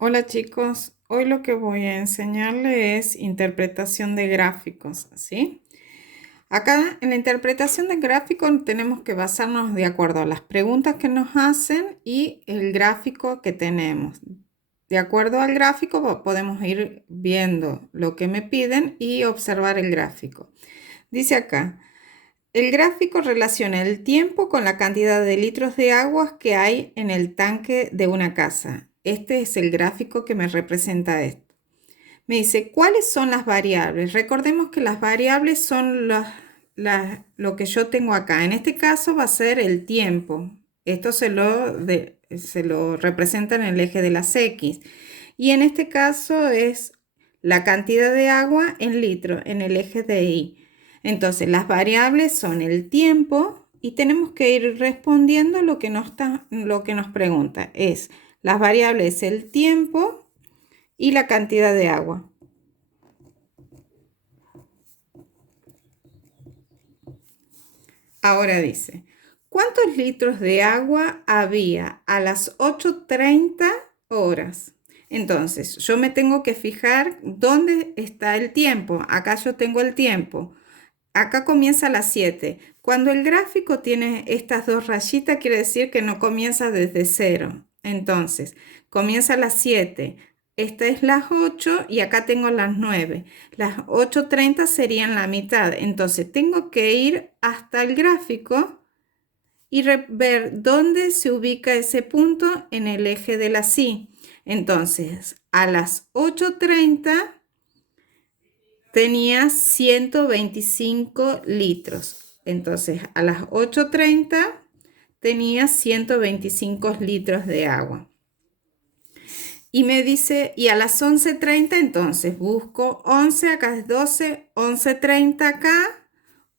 Hola chicos, hoy lo que voy a enseñarles es interpretación de gráficos, ¿sí? Acá en la interpretación de gráficos tenemos que basarnos de acuerdo a las preguntas que nos hacen y el gráfico que tenemos. De acuerdo al gráfico podemos ir viendo lo que me piden y observar el gráfico. Dice acá, el gráfico relaciona el tiempo con la cantidad de litros de agua que hay en el tanque de una casa. Este es el gráfico que me representa esto. Me dice, ¿cuáles son las variables? Recordemos que las variables son lo que yo tengo acá. En este caso va a ser el tiempo. Esto se lo representa en el eje de las X. Y en este caso es la cantidad de agua en litros en el eje de Y. Entonces, las variables son el tiempo y tenemos que ir respondiendo lo que nos pregunta. Las variables el tiempo y la cantidad de agua. Ahora dice, ¿cuántos litros de agua había a las 8:30 horas? Entonces, yo me tengo que fijar dónde está el tiempo. Acá yo tengo el tiempo. Acá comienza a las 7. Cuando el gráfico tiene estas dos rayitas, quiere decir que no comienza desde cero. Entonces, comienza a las 7. Esta es las 8 y acá tengo las 9. Las 8:30 serían la mitad. Entonces, tengo que ir hasta el gráfico y ver dónde se ubica ese punto en el eje de la Y. Entonces, a las 8:30 tenía 125 litros. Entonces, a las 8:30 tenía 125 litros de agua. Y me dice, y a las 11:30 entonces busco 11, acá es 12, 11:30 acá,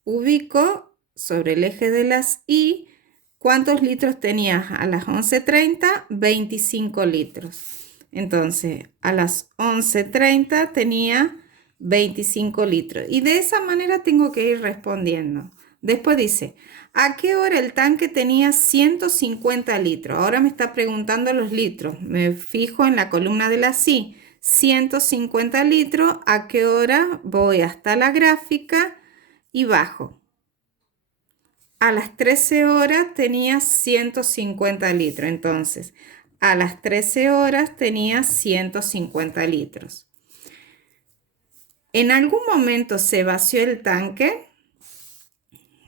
ubico sobre el eje de las Y, ¿cuántos litros tenía a las 11:30? 25 litros. Entonces, a las 11:30 tenía 25 litros. Y de esa manera tengo que ir respondiendo. Después dice, ¿a qué hora el tanque tenía 150 litros? Ahora me está preguntando los litros. Me fijo en la columna de la sí. 150 litros. ¿A qué hora voy hasta la gráfica y bajo? A las 13 horas tenía 150 litros. Entonces, a las 13 horas tenía 150 litros. ¿En algún momento se vació el tanque?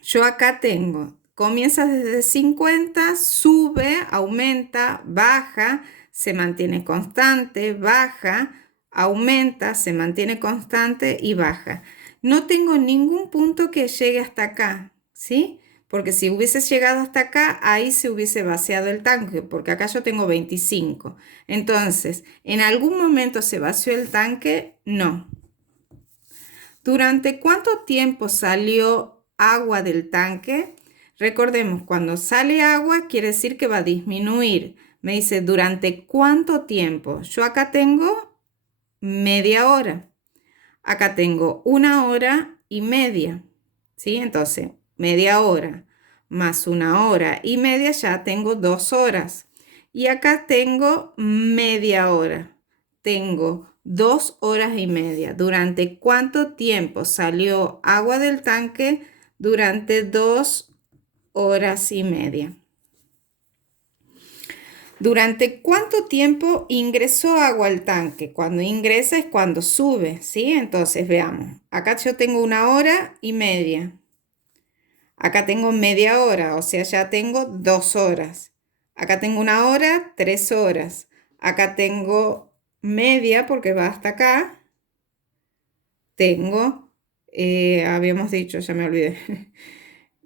Yo acá tengo, comienza desde 50, sube, aumenta, baja, se mantiene constante, baja, aumenta, se mantiene constante y baja. No tengo ningún punto que llegue hasta acá, ¿sí? Porque si hubiese llegado hasta acá, ahí se hubiese vaciado el tanque, porque acá yo tengo 25. Entonces, ¿en algún momento se vació el tanque? No. ¿Durante cuánto tiempo salió agua del tanque? Recordemos, cuando sale agua quiere decir que va a disminuir. Me dice, ¿durante cuánto tiempo? Yo acá tengo media hora. Acá tengo 1 hora y media. ¿Sí? Entonces, media hora más 1 hora y media, ya tengo 2 horas. Y acá tengo media hora. Tengo 2 horas y media. ¿Durante cuánto tiempo salió agua del tanque? Durante 2 horas y media. ¿Durante cuánto tiempo ingresó agua al tanque? Cuando ingresa es cuando sube, ¿sí? Entonces veamos. Acá yo tengo 1 hora y media. Acá tengo media hora, o sea, ya tengo 2 horas. Acá tengo 1 hora, 3 horas. Acá tengo media porque va hasta acá. Tengo, habíamos dicho, ya me olvidé.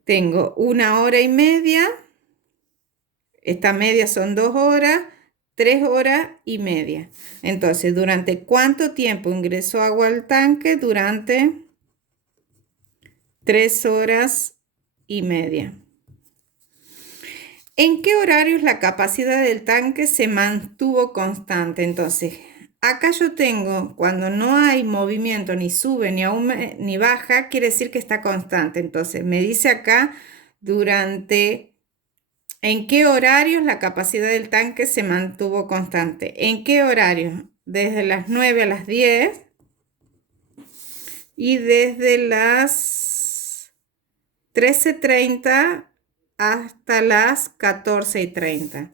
Tengo 1 hora y media. Esta media son 2 horas, 3 horas y media. Entonces, ¿durante cuánto tiempo ingresó agua al tanque? Durante 3 horas y media. ¿En qué horarios la capacidad del tanque se mantuvo constante? Entonces, acá yo tengo, cuando no hay movimiento, ni sube, ni baja, quiere decir que está constante. Entonces, me dice acá durante ¿En qué horarios la capacidad del tanque se mantuvo constante? ¿En qué horarios? Desde las 9 a las 10 y desde las 13:30 hasta las 14:30.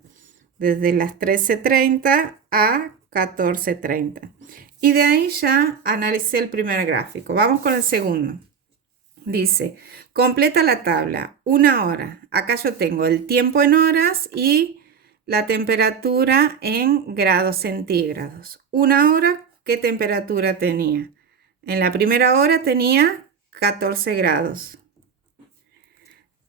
Desde las 13:30 a 14:30. Y de ahí ya analicé el primer gráfico. Vamos con el segundo. Dice, completa la tabla, 1 hora. Acá yo tengo el tiempo en horas y la temperatura en grados centígrados. 1 hora, ¿qué temperatura tenía? En la primera hora tenía 14 grados.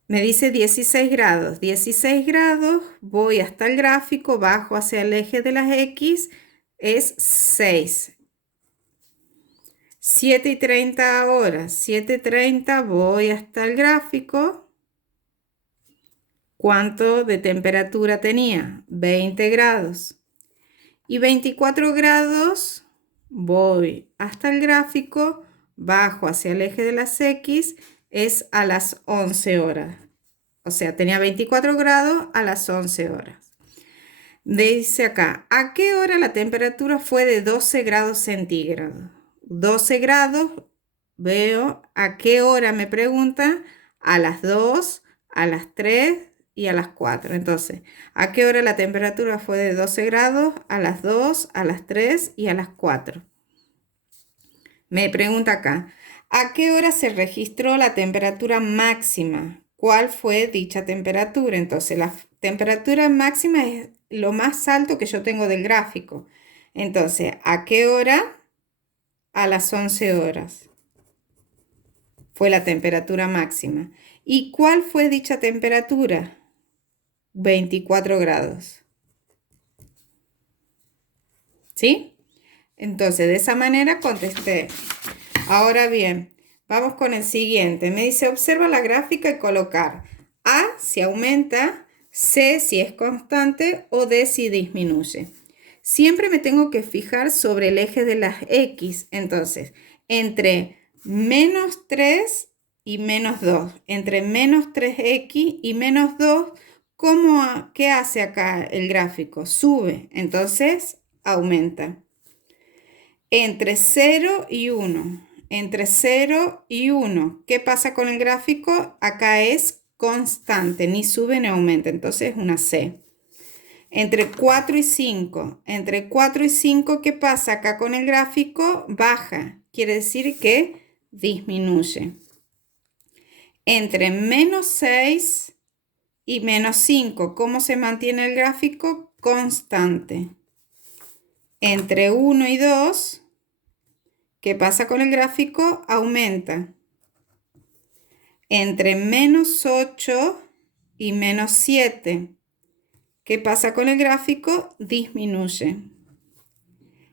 Me dice 16 grados. 16 grados, voy hasta el gráfico, bajo hacia el eje de las X, es 6. 7:30 horas, 7:30 voy hasta el gráfico. ¿Cuánto de temperatura tenía? 20 grados. Y 24 grados voy hasta el gráfico, bajo hacia el eje de las X, es a las 11 horas. O sea, tenía 24 grados a las 11 horas. Dice acá, ¿a qué hora la temperatura fue de 12 grados centígrados? 12 grados, veo a qué hora me pregunta, a las 2, a las 3 y a las 4. Entonces, ¿a qué hora la temperatura fue de 12 grados? A las 2, a las 3 y a las 4. Me pregunta acá, ¿a qué hora se registró la temperatura máxima? ¿Cuál fue dicha temperatura? Entonces, la temperatura máxima es lo más alto que yo tengo del gráfico. Entonces, ¿a qué hora? A las 11 horas fue la temperatura máxima. ¿Y cuál fue dicha temperatura? 24 grados. ¿Sí? Entonces, de esa manera contesté. Ahora bien, vamos con el siguiente. Me dice, observa la gráfica y colocar A si aumenta, C si es constante o D si disminuye. Siempre me tengo que fijar sobre el eje de las X. Entonces, entre menos 3 y menos 2. Entre menos 3X y menos 2, ¿qué hace acá el gráfico? Sube, entonces aumenta. Entre 0 y 1. Entre 0 y 1. ¿Qué pasa con el gráfico? Acá es constante, ni sube ni aumenta, entonces una C. Entre 4 y 5. Entre 4 y 5, ¿qué pasa acá con el gráfico? Baja, quiere decir que disminuye. Entre menos 6 y menos 5, ¿cómo se mantiene el gráfico? Constante. Entre 1 y 2, ¿qué pasa con el gráfico? Aumenta. Entre menos 8 y menos 7, ¿qué pasa con el gráfico? Disminuye.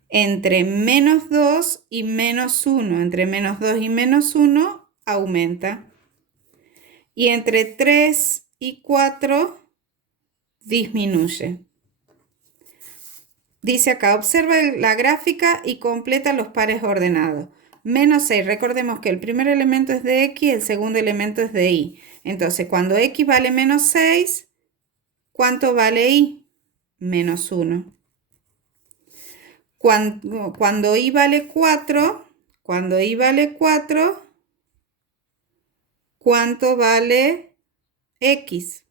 Entre menos 2 y menos 1, entre menos 2 y menos 1, aumenta. Y entre 3 y 4, disminuye. Dice acá, observa la gráfica y completa los pares ordenados. Menos 6, recordemos que el primer elemento es de X, el segundo elemento es de Y. Entonces, cuando X vale menos 6, ¿cuánto vale Y? Menos 1. Cuando Y vale 4, ¿cuánto vale X?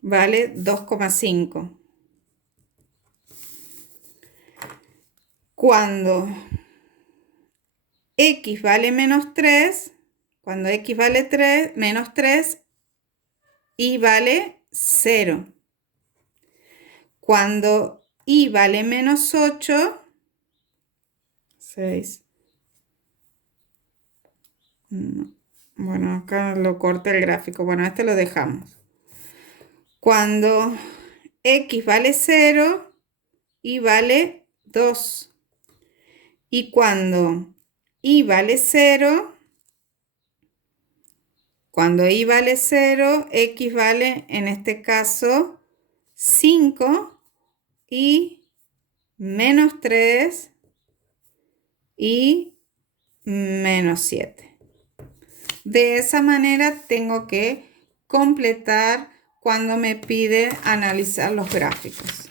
Vale 2,5. Cuando X vale menos 3, cuando X vale menos 3, Y vale 0. Cuando Y vale menos 8, 6. Bueno, acá lo corté el gráfico. Bueno, este lo dejamos. Cuando X vale 0, Y vale 2. Y cuando Y vale 0, X vale, en este caso, 5 y menos 3 y menos 7. De esa manera tengo que completar cuando me pide analizar los gráficos.